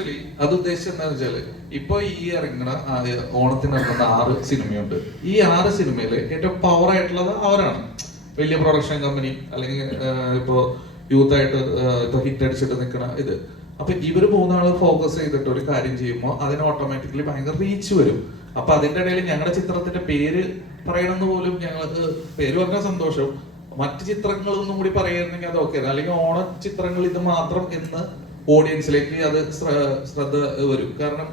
Actually അത് ഉദ്ദേശിച്ചത് എന്താണെന്ന് വെച്ചാല് ഇപ്പൊ ഈ ഇറങ്ങുന്ന ഓണത്തിന് ഇറങ്ങുന്ന 6 സിനിമയുണ്ട്. ഈ 6 സിനിമയില് ഏറ്റവും പവർ ആയിട്ടുള്ളത് അവരാണ്. വലിയ പ്രൊഡക്ഷൻ കമ്പനി അല്ലെങ്കിൽ ഇപ്പോ യൂത്ത് ആയിട്ട് ഇപ്പൊ ഹിറ്റ് അടിച്ചിട്ട് നിൽക്കുന്ന ഇത്. അപ്പൊ ഇവര് 3 ആള് ഫോക്കസ് ചെയ്തിട്ട് ഒരു കാര്യം ചെയ്യുമ്പോൾ അതിന് ഓട്ടോമാറ്റിക്കലി ഭയങ്കര റീച്ച് വരും. അപ്പൊ അതിന്റെ ഇടയിൽ ഞങ്ങളുടെ ചിത്രത്തിന്റെ പേര് പറയണമെന്ന് പോലും ഞങ്ങൾക്ക് പേര് പറഞ്ഞ സന്തോഷം. മറ്റു ചിത്രങ്ങളൊന്നും കൂടി പറയുകയാണെങ്കിൽ അത് ഓക്കെ, അല്ലെങ്കിൽ ഓണ ചിത്രങ്ങൾ ഇത് മാത്രം എന്ന് ഓഡിയൻസിലേക്ക് അത് ശ്രദ്ധ വരും. കാരണം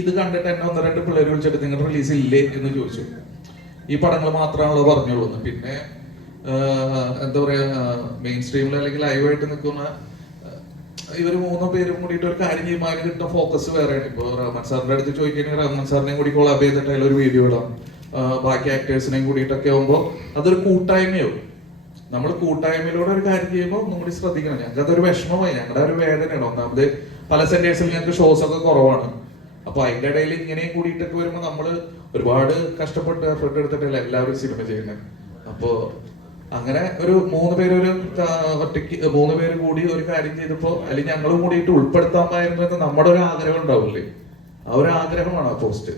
ഇത് കണ്ടിട്ട് എന്നെ 1-2 പിള്ളേർ വിളിച്ചിട്ട് നിങ്ങളുടെ റിലീസ് ഇല്ലേ എന്ന് ചോദിച്ചു. ഈ പടങ്ങൾ മാത്രമാണല്ലോ പറഞ്ഞോളൂ. പിന്നെ എന്താ പറയാ, മെയിൻ സ്ട്രീമിൽ അല്ലെങ്കിൽ ലൈവായിട്ട് നിൽക്കുന്ന ഇവര് 3 പേരും കൂടിയിട്ട് ഒരു കാര്യം ചെയ്യുമ്പോൾ അതിന് കിട്ടുന്ന ഫോക്കസ് വേറെയാണ്. ഇപ്പൊ റഹ്മാൻ സാറിന്റെ അടുത്ത് ചോദിക്കുകയാണെങ്കിൽ റഹ്മാൻ സാറിനെയും കൂടി കൊളാബ് ചെയ്തിട്ട് അതിലൊരു വീഡിയോ ഇടാം, ബാക്കി ആക്ടേഴ്സിനെയും കൂടിയിട്ടൊക്കെ ആകുമ്പോൾ അതൊരു കൂട്ടായ്മയാവും. നമ്മൾ കൂട്ടായ്മയിലൂടെ ഒരു കാര്യം ചെയ്യുമ്പോൾ ഒന്നും കൂടി ശ്രദ്ധിക്കണം. ഞങ്ങൾക്ക് അതൊരു വിഷമമായി, ഞങ്ങളുടെ ഒരു വേദനയാണ്. ഒന്നാമത് പല സെന്റേഴ്സിൽ ഞങ്ങൾക്ക് ഷോസ് ഒക്കെ കുറവാണ്. അപ്പൊ അതിന്റെ ഇടയിൽ ഇങ്ങനെയും കൂടിയിട്ടൊക്കെ വരുമ്പോൾ നമ്മള് ഒരുപാട് കഷ്ടപ്പെട്ട് എഫർട്ട് എടുത്തിട്ടല്ല എല്ലാവരും സിനിമ ചെയ്യുന്നത്. അപ്പോ അങ്ങനെ ഒരു 3 പേര് ഒരു ഒറ്റയ്ക്ക് 3 പേര് കൂടി ഒരു കാര്യം ചെയ്തപ്പോ അല്ലെങ്കിൽ ഞങ്ങളും കൂടിയിട്ട് ഉൾപ്പെടുത്താമായിരുന്നു എന്ന് നമ്മുടെ ഒരു ആഗ്രഹം ഉണ്ടാവില്ലേ? ആ ഒരു ആഗ്രഹമാണ് ആ പോസ്റ്റ്.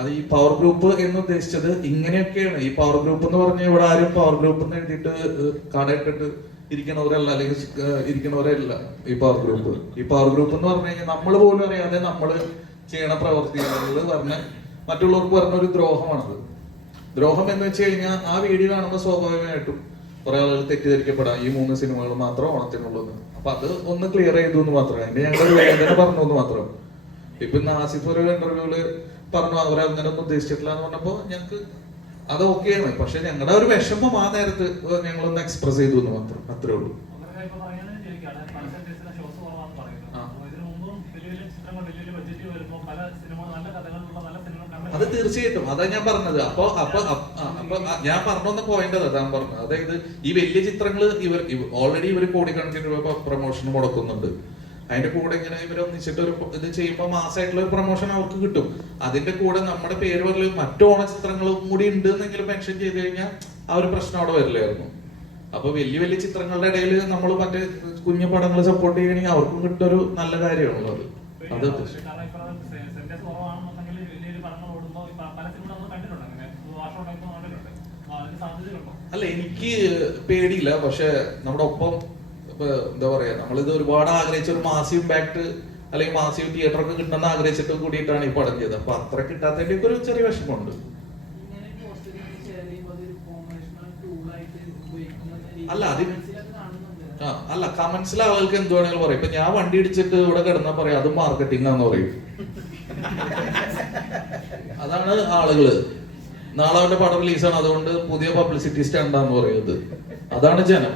അത് ഈ പവർ ഗ്രൂപ്പ് എന്ന് ഉദ്ദേശിച്ചത് ഇങ്ങനെയൊക്കെയാണ്. ഈ പവർ ഗ്രൂപ്പ് എന്ന് പറഞ്ഞാൽ ഇവിടെ ആരും പവർ ഗ്രൂപ്പ് എന്ന് എഴുതിയിട്ട് കടയിട്ടിട്ട് ഇരിക്കണവരല്ല, അല്ലെങ്കിൽ ഇരിക്കണവരല്ല ഈ പവർ ഗ്രൂപ്പ്. ഈ പവർ ഗ്രൂപ്പ് എന്ന് പറഞ്ഞു കഴിഞ്ഞാൽ നമ്മൾ പോലും അറിയാതെ നമ്മൾ ചെയ്യണ പ്രവർത്തികൾ പറഞ്ഞ മറ്റുള്ളവർക്ക് പറഞ്ഞ ഒരു ദ്രോഹമാണത്. ദ്രോഹം എന്ന് വെച്ച് കഴിഞ്ഞാൽ ആ വീഡിയോ കാണുമ്പോൾ സ്വാഭാവികമായിട്ടും കുറെ ആളുകൾ തെറ്റിദ്ധരിക്കപ്പെടാം ഈ 3 സിനിമകൾ മാത്രം ഓണത്തിനുള്ളത്. അപ്പൊ അത് ഒന്ന് ക്ലിയർ ചെയ്തു എന്ന് മാത്രമേ, അതിന്റെ ഞങ്ങളൊരു വേദന പറഞ്ഞു എന്ന് മാത്രം. ഇപ്പൊ ആസിഫ് ഒരു ഇന്റർവ്യൂല് പറഞ്ഞു അവരങ്ങനെ ഒന്നും ഉദ്ദേശിച്ചിട്ടില്ല എന്ന് പറഞ്ഞപ്പോ ഞങ്ങൾക്ക് അത് ഓക്കെയാണ്. പക്ഷെ ഞങ്ങളുടെ ഒരു വിഷമം ആ നേരത്ത് ഞങ്ങളൊന്ന് എക്സ്പ്രസ് ചെയ്തു എന്ന് മാത്രം, അത്രേ ഉള്ളൂ. അത് തീർച്ചയായിട്ടും അതാ ഞാൻ പറഞ്ഞത്. അപ്പൊ ഞാൻ പറഞ്ഞ പോയിന്റ് അതാണ് പറഞ്ഞത്. അതായത് ഈ വലിയ ചിത്രങ്ങൾ ഓൾറെഡി ഇവർ കോടിക്കണക്കിന് രൂപ പ്രൊമോഷൻ മുടക്കുന്നുണ്ട്. അതിന്റെ കൂടെ ഇങ്ങനെ ഇവരൊന്നിച്ചിട്ട് ഒരു ഇത് ചെയ്യുമ്പോൾ മാസമായിട്ടുള്ള ഒരു പ്രൊമോഷൻ അവർക്ക് കിട്ടും. അതിന്റെ കൂടെ നമ്മുടെ പേര് പറഞ്ഞ മറ്റു ഓണ ചിത്രങ്ങളും കൂടി ഉണ്ട് എന്നെങ്കിലും മെൻഷൻ ചെയ്ത് കഴിഞ്ഞാൽ ആ ഒരു പ്രശ്നം അവിടെ വരില്ലായിരുന്നു. അപ്പൊ വലിയ വലിയ ചിത്രങ്ങളുടെ ഇടയിൽ നമ്മൾ മറ്റേ കുഞ്ഞു പടങ്ങൾ സപ്പോർട്ട് ചെയ്യണമെങ്കിൽ അവർക്കും കിട്ടൊരു നല്ല കാര്യമാണുള്ളത്. അത് അല്ല, എനിക്ക് പേടിയില്ല. പക്ഷെ നമ്മുടെ ഒപ്പം എന്താ പറയാ, നമ്മളിത് ഒരുപാട് ആഗ്രഹിച്ച ഒരു മാസീവ് ഇമ്പാക്ട് അല്ലെങ്കിൽ മാസീവ് തിയേറ്റർ ഒക്കെ കിട്ടണമെന്ന് ആഗ്രഹിച്ചിട്ട് കൂടിയിട്ടാണ് ഈ പടം ചെയ്തത്. അപ്പൊ അത്ര കിട്ടാത്തതിന്റെ ഒക്കെ ഒരു ചെറിയ വിഷമമുണ്ട്. അല്ല കമന്റ്സിൽ ആളുകൾക്ക് എന്ത് വേണമെങ്കിലും പറയും. ഇപ്പൊ ഞാൻ വണ്ടി ഇടിച്ചിട്ട് ഇവിടെ കിടന്നാ പറയാം അത് മാർക്കറ്റിംഗ് ആന്ന് പറയും. അതാണ് ആളുകള്. നാളെ അവന്റെ പടം റിലീസാണ്, അതുകൊണ്ട് പുതിയ പബ്ലിസിറ്റി സ്റ്റാൻഡാന്ന് പറയുന്നത്. അതാണ് ജനം.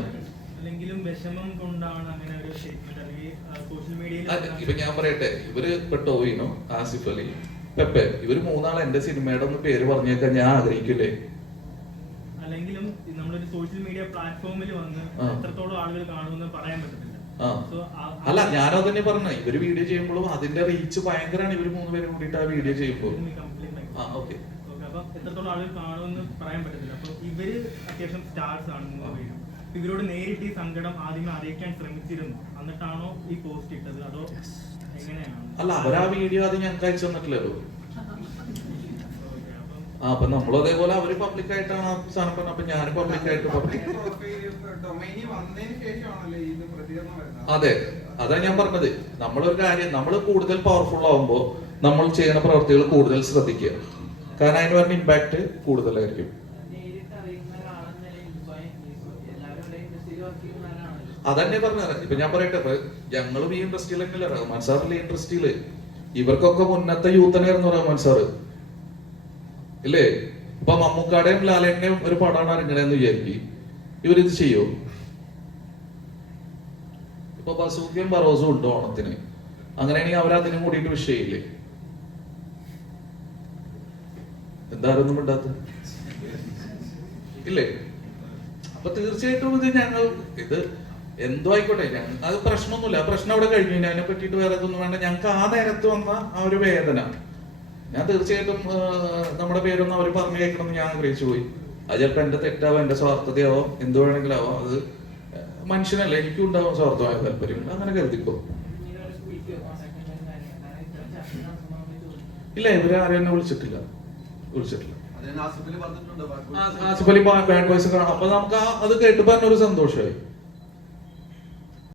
ഇപ്പൊ ഞാൻ പറയട്ടെ, ഇവര് ഇപ്പൊ ടോവിനോ, ആസിഫ് അലി, പെപ്പെ, ഇവര് 3 ആൾ എന്റെ സിനിമയുടെ ഒന്ന് പേര് പറഞ്ഞേക്കാൻ ഞാൻ ആഗ്രഹിക്കില്ലേ? അല്ലെങ്കിലും നമ്മളൊരു സോഷ്യൽ മീഡിയ പ്ലാറ്റ്ഫോമിൽ വന്ന് എത്രത്തോളം ആളുകൾ കാണുമെന്ന് പറയാൻ പറ്റത്തില്ല. അല്ല, ഞാനത് തന്നെ പറഞ്ഞ ഇവര് വീഡിയോ ചെയ്യുമ്പോഴും അതിന്റെ റീച്ച് ഭയങ്കരമാണ്. ഇവര് 3 പേരും കൂടിയിട്ട് ആ വീഡിയോ ചെയ്യുമ്പോൾ എത്രത്തോളം ആളുകൾ കാണുമെന്ന് പറയാൻ പറ്റത്തില്ല. അപ്പൊ ഇവര് അത്യാവശ്യം സ്റ്റാർസ് ആണ് 3 പേരും. ഇവരോട് നേരിട്ട് ഈ സങ്കടം ആദ്യമേ അറിയിക്കാൻ ശ്രമിച്ചിരുന്നു, എന്നിട്ടാണോ ഈ പോസ്റ്റ് ഇട്ടത്, അതോ എങ്ങനെയാണ്? അല്ല, അവരാ വീഡിയോ അത് ഞങ്ങൾക്ക് അയച്ചു തന്നിട്ടില്ലല്ലോ. അപ്പൊ നമ്മളും അതേപോലെ അവര് പബ്ലിക് ആയിട്ടാണ് സാധനം പറഞ്ഞത്. അപ്പൊ ഞാനും പബ്ലിക് ആയിട്ട് അതെ, അതാ ഞാൻ പറഞ്ഞത്. നമ്മളൊരു കാര്യം നമ്മൾ കൂടുതൽ പവർഫുൾ ആവുമ്പോ നമ്മൾ ചെയ്യുന്ന പ്രവർത്തികൾ കൂടുതൽ ശ്രദ്ധിക്കുക. കാരണം അതിന് പറഞ്ഞ ഇമ്പാക്ട് കൂടുതലായിരിക്കും. അതന്നെ പറഞ്ഞത്. ഇപ്പൊ ഞാൻ പറയട്ടെ, ഞങ്ങളും ഈ ഇൻഡസ്ട്രിയിൽ തന്നെയല്ലേ, റഹ്മാൻ സാറിലെ ഇൻഡസ്ട്രിയില് ഇവർക്കൊക്കെ മുന്നത്തെ യൂത്തനായിരുന്നു റഹ്മാൻ സാറ് ഇല്ലേ? ഇപ്പൊ മമ്മൂക്കാടെയും ലാലേന്റെയും ഒരു പടമാണ് ഇറങ്ങണെന്ന് വിചാരിക്കും, ഇവരിത് ചെയ്യോ? ഇപ്പൊ ബസൂക്കയും ബറോസും ഉണ്ട് ഓണത്തിന്. അങ്ങനെയാണെങ്കിൽ അവരതിനും കൂടിയിട്ട് വിഷയമില്ലേ? എന്താരൊന്നും ഇണ്ടാത്ത ഇല്ലേ? അപ്പൊ തീർച്ചയായിട്ടും ഇത് എന്തോ ആയിക്കോട്ടെ, അത് പ്രശ്നമൊന്നുമില്ല. പ്രശ്നം അവിടെ കഴിഞ്ഞു. അതിനെ പറ്റിയിട്ട് വേറെ ഇതൊന്നും വേണ്ട. ഞങ്ങൾക്ക് ആ നേരത്ത് വന്ന ആ ഒരു വേദന ഞാൻ തീർച്ചയായിട്ടും നമ്മുടെ പേരൊന്നും അവർ പറഞ്ഞു കേൾക്കണം എന്ന് ഞാൻ ആഗ്രഹിച്ചു പോയി. അത് ചിലപ്പോൾ എന്റെ തെറ്റാവോ എന്റെ സ്വാർത്ഥതയാവോ എന്ത് വേണമെങ്കിലാവോ. അത് മനുഷ്യനല്ലേ, എനിക്കും ഉണ്ടാവും സ്വാർത്ഥമായ താല്പര്യം, അങ്ങനെ കരുതിക്കോ. ഇല്ല, ഇവരെ ആരും എന്നെ വിളിച്ചിട്ടില്ല. ആസിഫ് അലി ബാഡ് ബോയ്സ് കാണാം. അപ്പൊ നമുക്ക് അത് കേട്ട് പറഞ്ഞൊരു സന്തോഷമായി.